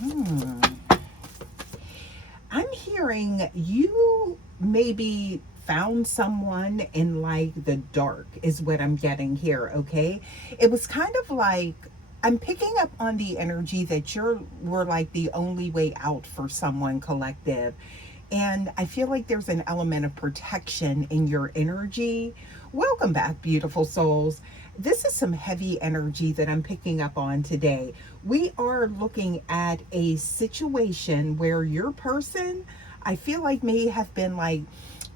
Hmm. I'm hearing you maybe found someone in like the dark, is what I'm getting here, okay? It was kind of like I'm picking up on the energy that were like the only way out for someone, collective. And I feel like there's an element of protection in your energy. Welcome back, beautiful souls. This is some heavy energy that I'm picking up on today. We are looking at a situation where your person, I feel like, may have been like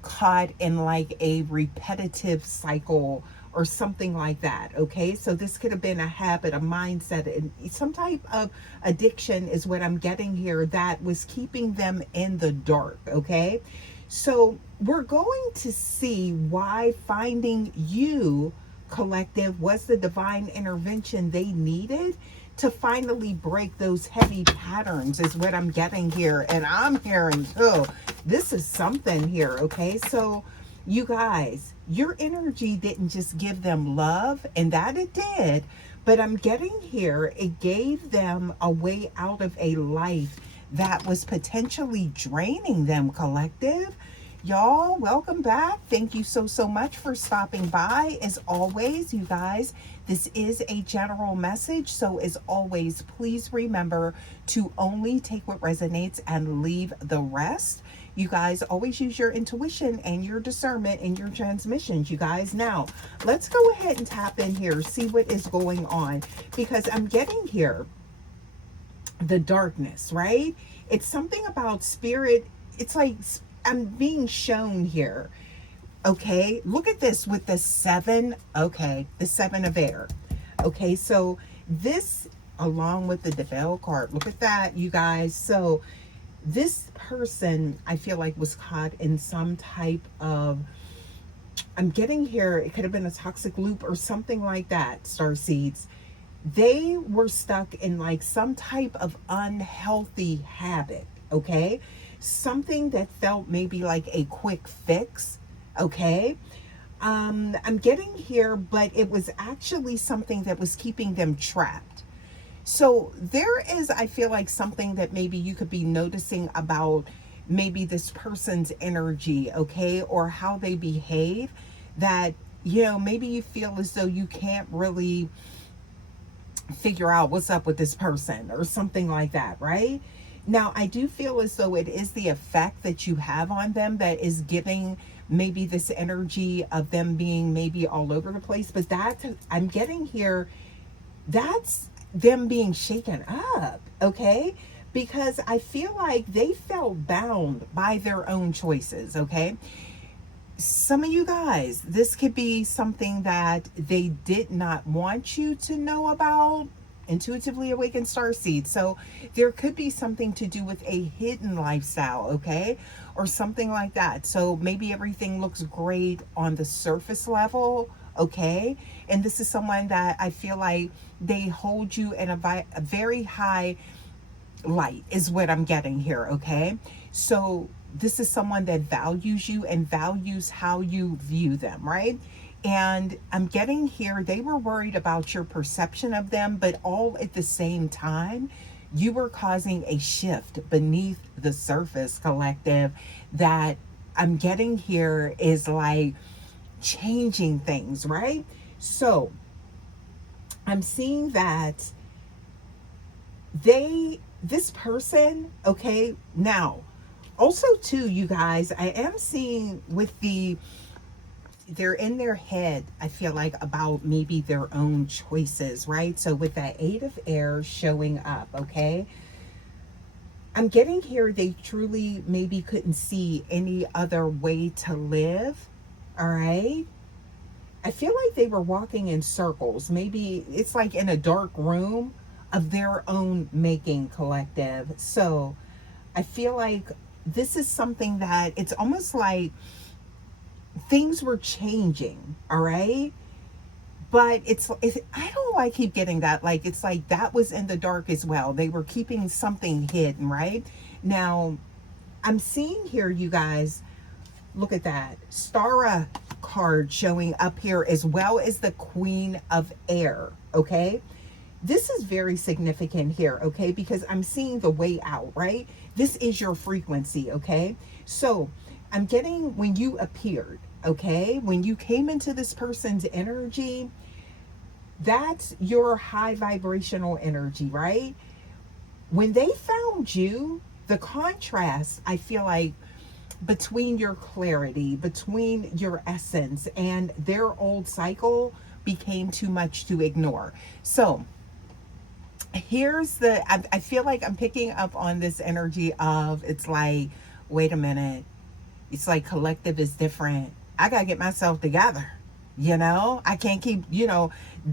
caught in like a repetitive cycle or something like that. Okay, so this could have been a habit, a mindset, and some type of addiction is what I'm getting here that was keeping them in the dark. Okay, so we're going to see why finding you, collective, was the divine intervention they needed to finally break those heavy patterns, is what I'm getting here. And I'm hearing, oh, this is something here. Okay, so you guys, your energy didn't just give them love, and that it did, but I'm getting here, it gave them a way out of a life that was potentially draining them, collective. Y'all, welcome back. Thank you so much for stopping by. As always, you guys, this is a general message. So, as always, please remember to only take what resonates and leave the rest. You guys always use your intuition and your discernment in your transmissions, you guys. Now, let's go ahead and tap in here, see what is going on, because I'm getting here the darkness, right? It's something about spirit. It's like I'm being shown here. Okay, look at this with the seven. Okay, the seven of air. Okay, so this, along with the Devil card, look at that, you guys. So this person, I feel like, was caught in some type of, I'm getting here, it could have been a toxic loop or something like that, star seeds. They were stuck in like some type of unhealthy habit, okay? Something that felt maybe like a quick fix, okay? I'm getting here, but it was actually something that was keeping them trapped. So there is, I feel like, something that maybe you could be noticing about maybe this person's energy, okay, or how they behave, that, maybe you feel as though you can't really figure out what's up with this person or something like that, right? Now, I do feel as though it is the effect that you have on them that is giving maybe this energy of them being maybe all over the place, but that, I'm getting here, that's them being shaken up, okay? Because I feel like they felt bound by their own choices, okay? Some of you guys, this could be something that they did not want you to know about. Intuitively awakened starseed. So there could be something to do with a hidden lifestyle, okay, or something like that. So maybe everything looks great on the surface level, okay, and this is someone that I feel like they hold you in a very high light, is what I'm getting here, okay? So this is someone that values you and values how you view them, right? And I'm getting here, they were worried about your perception of them, but all at the same time, you were causing a shift beneath the surface, collective, that I'm getting here is like changing things, right? So I'm seeing that this person, okay, now also too, you guys, I am seeing with they're in their head, I feel like, about maybe their own choices, right? So with that eight of air showing up, okay, I'm getting here, they truly maybe couldn't see any other way to live. All right, I feel like they were walking in circles. Maybe it's like in a dark room of their own making, collective. So I feel like this is something that it's almost like things were changing, all right? But I don't know why I keep getting that. Like, it's like that was in the dark as well. They were keeping something hidden, right? Now, I'm seeing here, you guys, look at that. Stara card showing up here, as well as the Queen of Air, okay? this is very significant here, okay? Because I'm seeing the way out, right? This is your frequency, okay? So I'm getting when you appeared, okay? When you came into this person's energy, that's your high vibrational energy, right? When they found you, the contrast, I feel like, between your clarity, between your essence and their old cycle became too much to ignore. So here's I feel like I'm picking up on this energy of, it's like, wait a minute, it's like collective is different. I gotta get myself together. I can't keep,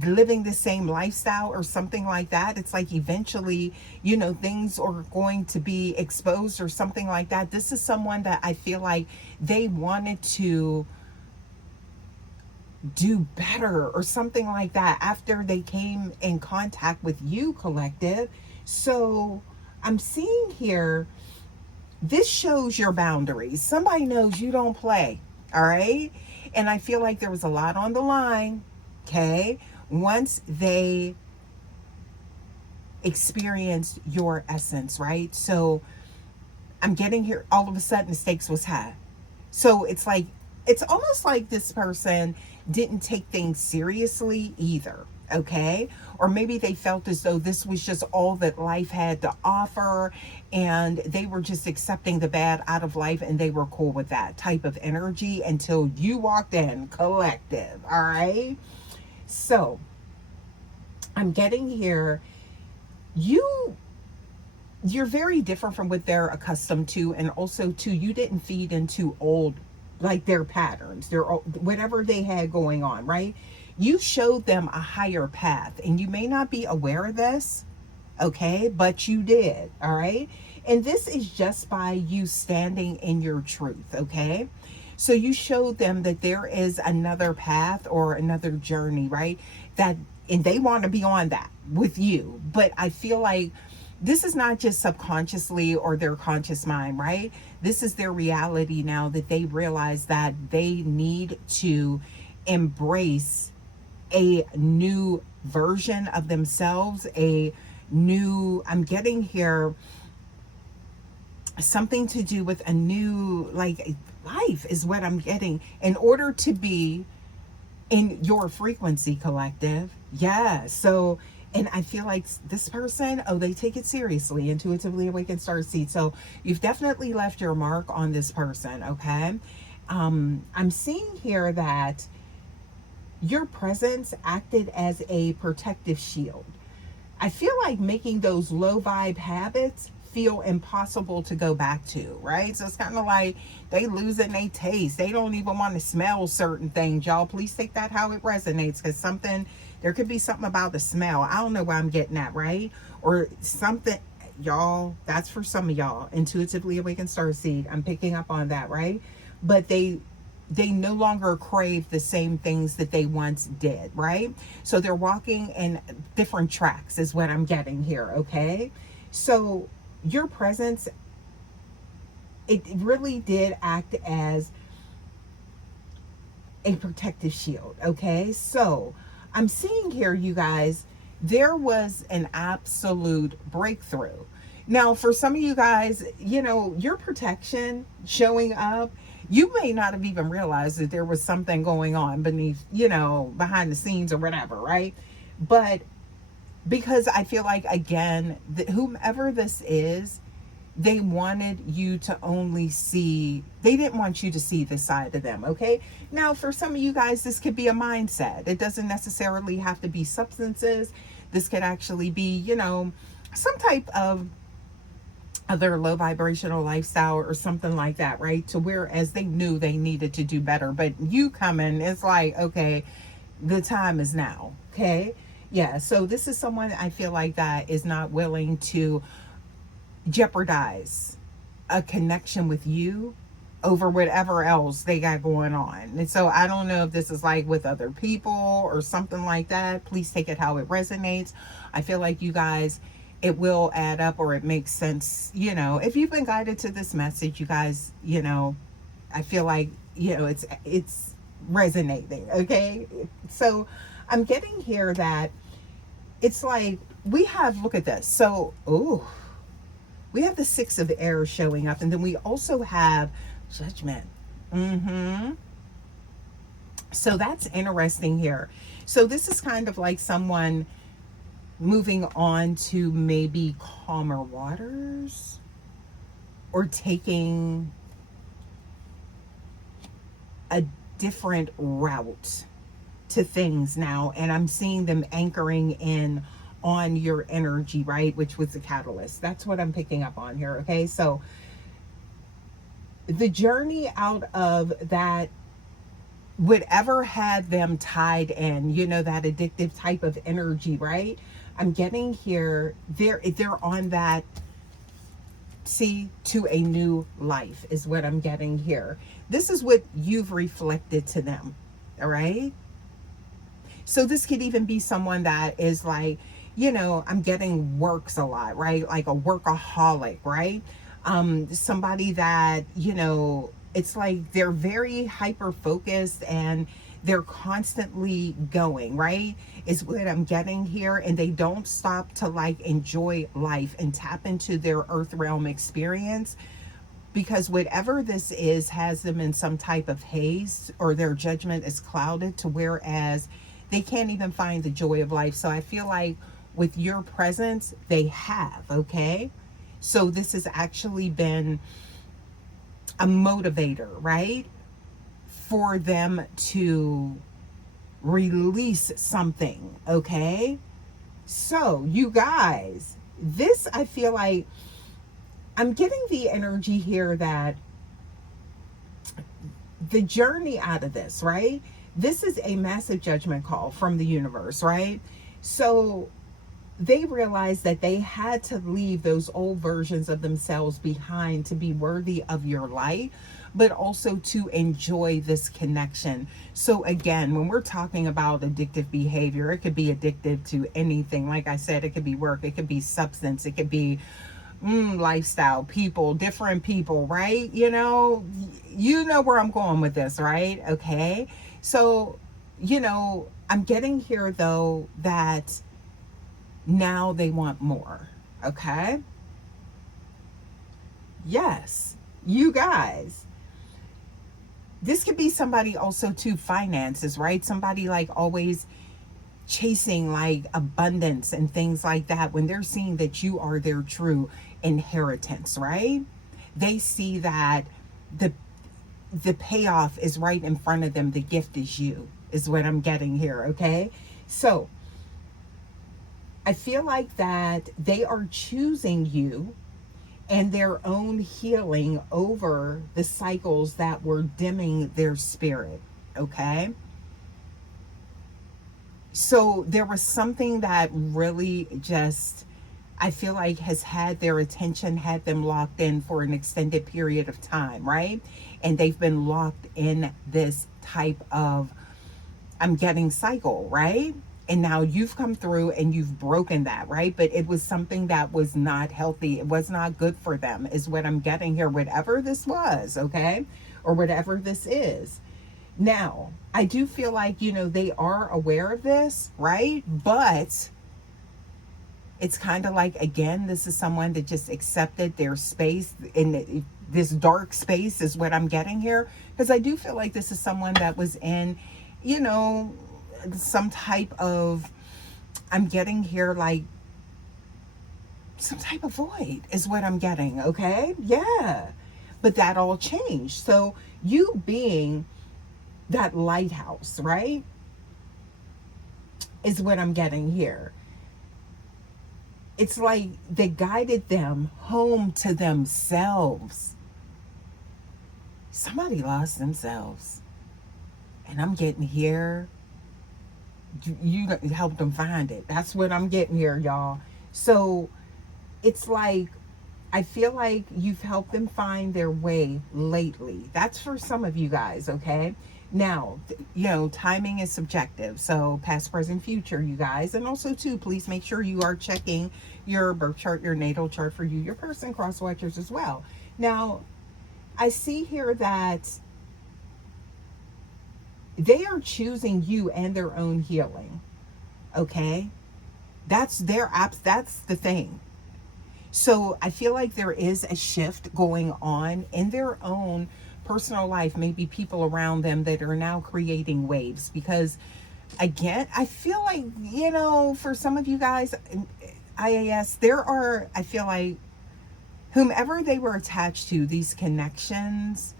living the same lifestyle or something like that. It's like eventually, things are going to be exposed or something like that. This is someone that I feel like they wanted to do better or something like that after they came in contact with you, collective. So I'm seeing here, this shows your boundaries. Somebody knows you don't play, all right? And I feel like there was a lot on the line, okay? Once they experienced your essence, right? So I'm getting here, all of a sudden the stakes was high. So it's like, it's almost like this person didn't take things seriously either, okay? Or maybe they felt as though this was just all that life had to offer and they were just accepting the bad out of life and they were cool with that type of energy until you walked in, collective, all right? So I'm getting here, you're very different from what they're accustomed to, and also too, you didn't feed into old, like, their patterns, their whatever they had going on, right? You showed them a higher path, and you may not be aware of this, okay, but you did, all right? And this is just by you standing in your truth, okay? So you showed them that there is another path or another journey, right? That, and they want to be on that with you. But I feel like this is not just subconsciously or their conscious mind, right? This is their reality now, that they realize that they need to embrace a new version of themselves, a new, I'm getting here, something to do with a new, like, life is what I'm getting, in order to be in your frequency, collective. Yeah. So, and I feel like this person, oh, they take it seriously, intuitively awakened starseed. So you've definitely left your mark on this person, okay? I'm seeing here that your presence acted as a protective shield. I feel like making those low vibe habits feel impossible to go back to, right? So it's kind of like they losing their taste. They don't even want to smell certain things. Y'all, please take that how it resonates, because there could be something about the smell. I don't know why I'm getting that, right? Or something, y'all, that's for some of y'all. Intuitively awakened starseed. I'm picking up on that, right? But they no longer crave the same things that they once did, right? So they're walking in different tracks is what I'm getting here, okay? So your presence, it really did act as a protective shield, okay? So I'm seeing here, you guys, there was an absolute breakthrough. Now, for some of you guys, your protection showing up, you may not have even realized that there was something going on beneath, behind the scenes or whatever, right? But because I feel like, again, whomever this is, they wanted you to only see, they didn't want you to see this side of them, okay? Now, for some of you guys, this could be a mindset. It doesn't necessarily have to be substances. This could actually be, some type of other low vibrational lifestyle or something like that, right? To whereas they knew they needed to do better, but you coming, it's like, okay, the time is now, okay? Yeah, so this is someone I feel like that is not willing to jeopardize a connection with you over whatever else they got going on. And so I don't know if this is like with other people or something like that. Please take it how it resonates. I feel like you guys, it will add up, or it makes sense. If you've been guided to this message, you guys, I feel like, it's resonating. Okay. So I'm getting here that it's like we have, look at this. So, ooh, we have the Six of Air showing up, and then we also have Judgment. Mm-hmm. So that's interesting here. So this is kind of like someone moving on to maybe calmer waters, or taking a different route to things now. And I'm seeing them anchoring in on your energy, right? Which was the catalyst. That's what I'm picking up on here. Okay. So the journey out of that, whatever had them tied in, you know, that addictive type of energy, right? I'm getting here, they're on that, see, to a new life is what I'm getting here. This is what you've reflected to them. All right. So this could even be someone that is like, you know, I'm getting works a lot, right? Like a workaholic, right? Somebody that, you know, it's like they're very hyper focused and they're constantly going, right? Is what I'm getting here. And they don't stop to like enjoy life and tap into their earth realm experience, because whatever this is has them in some type of haze, or their judgment is clouded to whereas they can't even find the joy of life. So I feel like with your presence, they have, okay? So this has actually been a motivator, right? For them to release something, okay? So you guys, this, I feel like I'm getting the energy here that the journey out of this, right? This is a massive judgment call from the universe, right? So they realized that they had to leave those old versions of themselves behind to be worthy of your light, but also to enjoy this connection. So again, when we're talking about addictive behavior, it could be addictive to anything. Like I said, it could be work, it could be substance, it could be lifestyle, people, different people, right? You know where I'm going with this, right? Okay. So, you know, I'm getting here though that now they want more. Okay. Yes. You guys. This could be somebody also too, finances, right? Somebody like always chasing like abundance and things like that, when they're seeing that you are their true inheritance, right? They see that the the payoff is right in front of them. The gift is you, is what I'm getting here. Okay. So I feel like that they are choosing you and their own healing over the cycles that were dimming their spirit. Okay. So there was something that really just, I feel like, has had their attention, had them locked in for an extended period of time, right? And they've been locked in this type of, I'm getting, cycle, right? And now you've come through and you've broken that, right? But it was something that was not healthy. It was not good for them, is what I'm getting here, whatever this was, okay? Or whatever this is. Now, I do feel like, you know, they are aware of this, right? But it's kind of like, again, this is someone that just accepted their space in this dark space, is what I'm getting here. Because I do feel like this is someone that was in, you know, some type of, I'm getting here like some type of void, is what I'm getting, okay? Yeah. But that all changed. So you being that lighthouse, right, is what I'm getting here. It's like they guided them home to themselves. Somebody lost themselves. And I'm getting here. You helped them find it. That's what I'm getting here, y'all. So it's like, I feel like you've helped them find their way lately. That's for some of you guys, okay? Now, you know, timing is subjective. So past, present, future, you guys. And also, too, please make sure you are checking your birth chart, your natal chart for you, your person, cross watchers as well. Now, I see here that they are choosing you and their own healing, okay? That's their apps. That's the thing. So I feel like there is a shift going on in their own personal life, maybe people around them that are now creating waves. Because again, I feel like, for some of you guys, IAS, there are, I feel like, whomever they were attached to, these connections.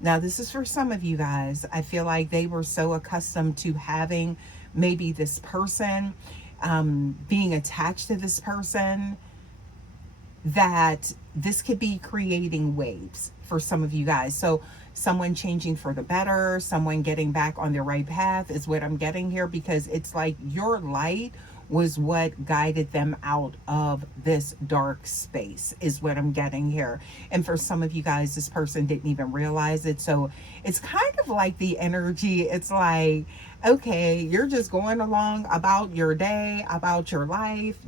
Now, this is for some of you guys. I feel like they were so accustomed to having maybe this person, being attached to this person, that this could be creating waves for some of you guys. So someone changing for the better, someone getting back on the right path is what I'm getting here, because it's like your light was what guided them out of this dark space is what I'm getting here. And for some of you guys, this person didn't even realize it. So it's kind of like the energy. It's like, okay, you're just going along about your day, about your life,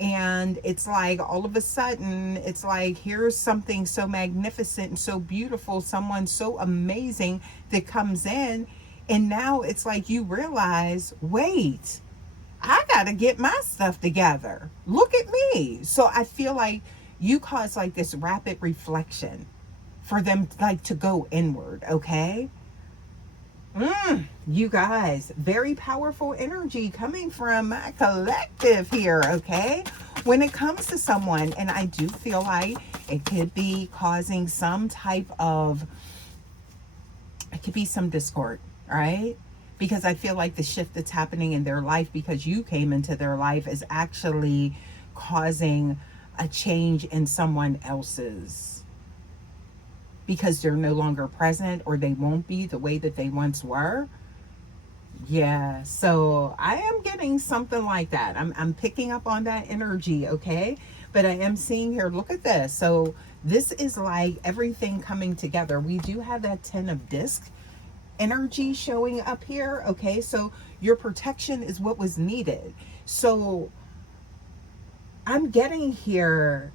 and it's like all of a sudden it's like, here's something so magnificent and so beautiful, someone so amazing that comes in, and now it's like you realize, wait, I gotta get my stuff together, look at me. So I feel like you cause like this rapid reflection for them, like, to go inward. Okay, you guys, very powerful energy coming from my collective here, okay? When it comes to someone, and I do feel like it could be causing some type of, it could be some discord, all right? Because I feel like the shift that's happening in their life because you came into their life is actually causing a change in someone else's, because they're no longer present, or they won't be the way that they once were. Yeah, so I am getting something like that. I'm picking up on that energy, okay? But I am seeing here, look at this. So this is like everything coming together. We do have that 10 of disc energy showing up here, okay? So your protection is what was needed. So I'm getting here,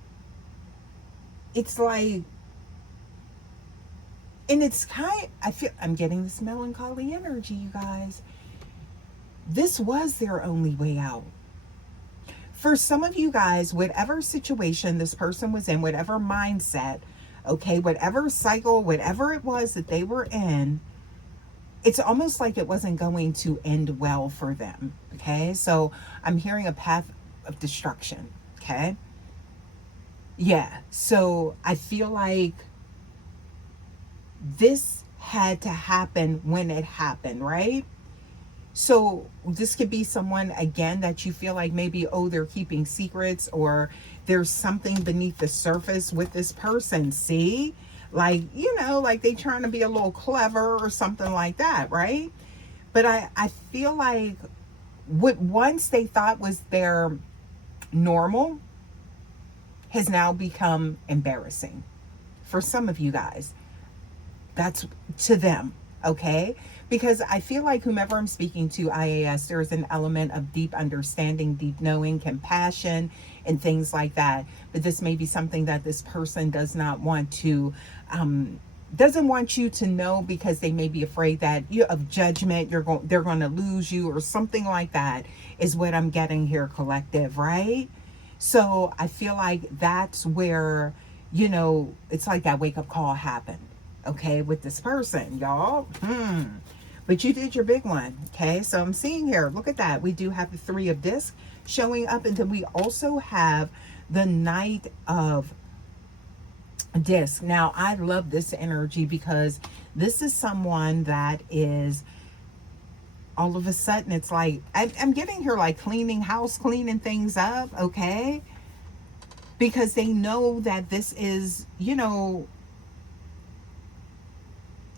it's like, and it's kind, I feel, I'm getting this melancholy energy, you guys. This was their only way out. For some of you guys, whatever situation this person was in, whatever mindset, okay, whatever cycle, whatever it was that they were in, it's almost like it wasn't going to end well for them, okay? So I'm hearing a path of destruction, okay? Yeah, so I feel like this had to happen when it happened, right? So this could be someone, again, that you feel like maybe, oh, they're keeping secrets, or there's something beneath the surface with this person. See, like, like they trying to be a little clever or something like that, right? But I feel like what once they thought was their normal has now become embarrassing for some of you guys. That's to them, okay? Because I feel like whomever I'm speaking to, IAS, there is an element of deep understanding, deep knowing, compassion, and things like that. But this may be something that this person does not want to, doesn't want you to know, because they may be afraid that of judgment, they're going to lose you or something like that, is what I'm getting here, collective, right? So I feel like that's where, it's like that wake up call happened, okay, with this person, y'all. But you did your big one, okay? So I'm seeing here, look at that. We do have the 3 of disc showing up, and then we also have the Knight of disc. Now, I love this energy because this is someone that is, all of a sudden, it's like, I'm getting here like cleaning house, cleaning things up, okay? Because they know that this is,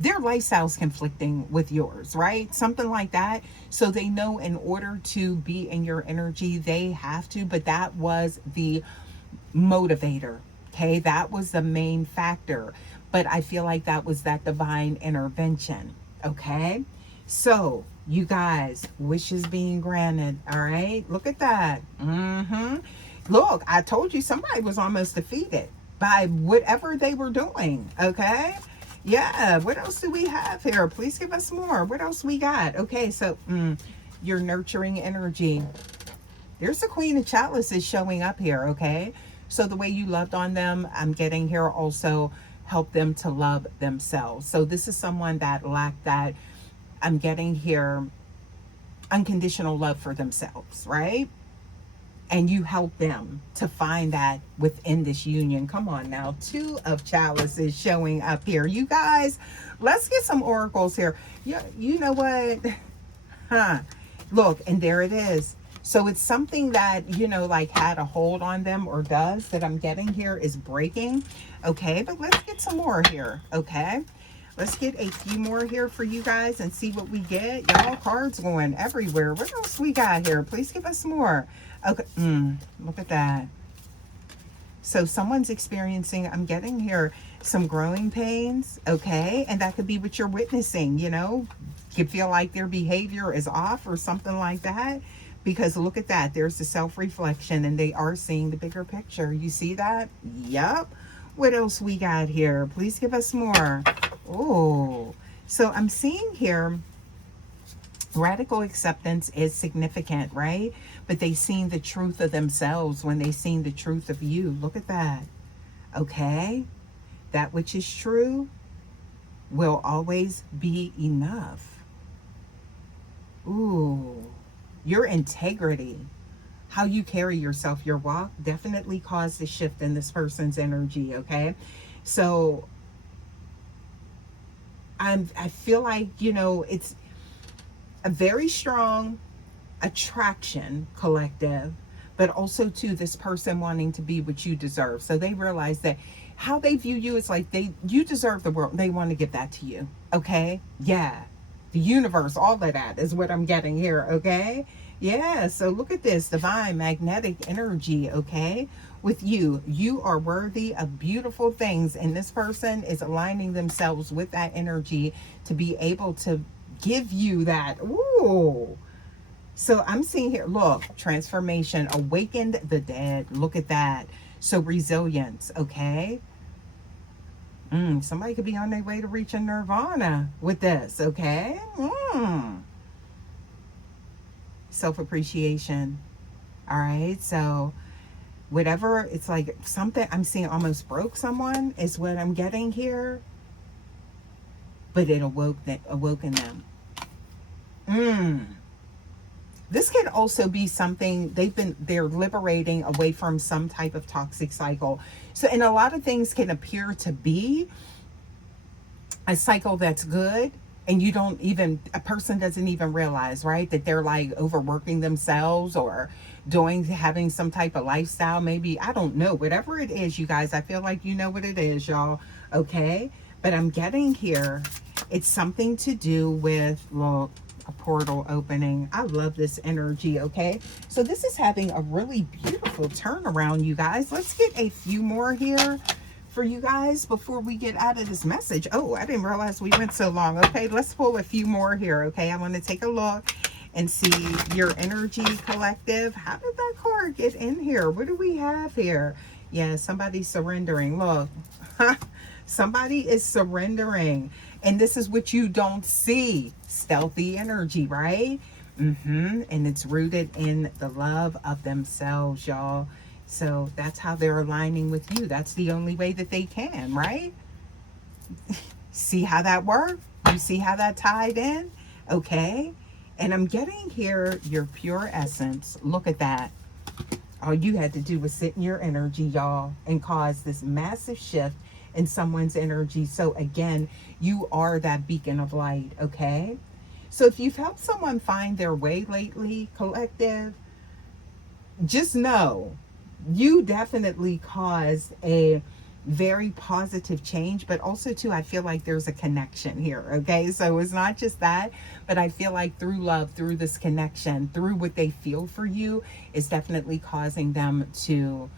their lifestyle's conflicting with yours, right? Something like that. So they know in order to be in your energy, they have to, but that was the motivator, okay? That was the main factor. But I feel like that was that divine intervention, okay? So, you guys, wishes being granted, all right? Look at that. Look, I told you somebody was almost defeated by whatever they were doing, okay? Yeah, what else do we have here? Please give us more. What else we got? Okay, so your nurturing energy. There's the Queen of Chalices showing up here, okay? So the way you loved on them, I'm getting here also help them to love themselves. So this is someone that lacked that, I'm getting here, unconditional love for themselves, right? And you help them to find that within this union. Come on now, Two of Chalices showing up here. You guys, let's get some oracles here. You know what? Huh. Look, and there it is. So it's something that, like had a hold on them or does that I'm getting here is breaking. Okay, but let's get some more here. Okay. Let's get a few more here for you guys and see what we get. Y'all, cards going everywhere. What else we got here? Please give us more. Okay. Look at that. So someone's experiencing, I'm getting here, some growing pains. Okay. And that could be what you're witnessing, You feel like their behavior is off or something like that. Because look at that. There's the self-reflection and they are seeing the bigger picture. You see that? Yep. What else we got here? Please give us more. Oh, so I'm seeing here radical acceptance is significant, right? But they seen the truth of themselves when they seen the truth of you. Look at that. Okay. That which is true will always be enough. Ooh, your integrity, how you carry yourself, your walk definitely caused a shift in this person's energy. Okay. So I feel like, it's a very strong attraction collective, but also to this person wanting to be what you deserve. So they realize that how they view you is like you deserve the world. They want to give that to you. Okay. Yeah. The universe, all of that is what I'm getting here. Okay. Yeah. So look at this divine magnetic energy. Okay. With you are worthy of beautiful things, and this person is aligning themselves with that energy to be able to give you that. Ooh. So I'm seeing here, look, transformation, awakened the dead. Look at that. So resilience. Okay. Somebody could be on their way to reaching nirvana with this. Okay. Self-appreciation. All right. So whatever, it's like something I'm seeing almost broke someone is what I'm getting here, but it awoken them. This can also be something they're liberating away from some type of toxic cycle. So, and a lot of things can appear to be a cycle that's good, and a person doesn't even realize, right, that they're like overworking themselves or having some type of lifestyle. Maybe, I don't know, whatever it is, you guys, I feel like you know what it is, y'all. Okay. But I'm getting here, it's something to do with, well, a portal opening. I love this energy. Okay. So this is having a really beautiful turnaround, you guys. Let's get a few more here for you guys before we get out of this message. Oh, I didn't realize we went so long. Okay, let's pull a few more here. Okay, I want to take a look and see your energy collective. How did that card get in here? What do we have here? Yeah, somebody's surrendering. Look, somebody is surrendering, and this is what you don't see. Stealthy energy, right? And it's rooted in the love of themselves, y'all. So that's how they're aligning with you. That's the only way that they can, right? See how that worked? You see how that tied in? Okay. And I'm getting here your pure essence. Look at that. All you had to do was sit in your energy, y'all, and cause this massive shift in someone's energy. So again, you are that beacon of light, okay? So if you've helped someone find their way lately, collective, just know you definitely caused a very positive change, but also too, I feel like there's a connection here. Okay. So it's not just that, but I feel like through love, through this connection, through what they feel for you, is definitely causing them to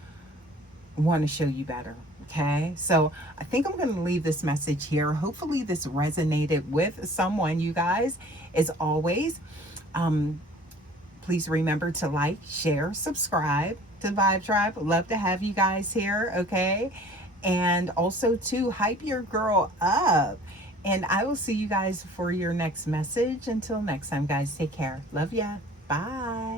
want to show you better. Okay. So I think I'm going to leave this message here. Hopefully this resonated with someone, you guys. As always, please remember to like, share, subscribe to Vibe Tribe. Love to have you guys here, okay? And also to hype your girl up. And I will see you guys for your next message. Until next time, guys, take care. Love ya. Bye.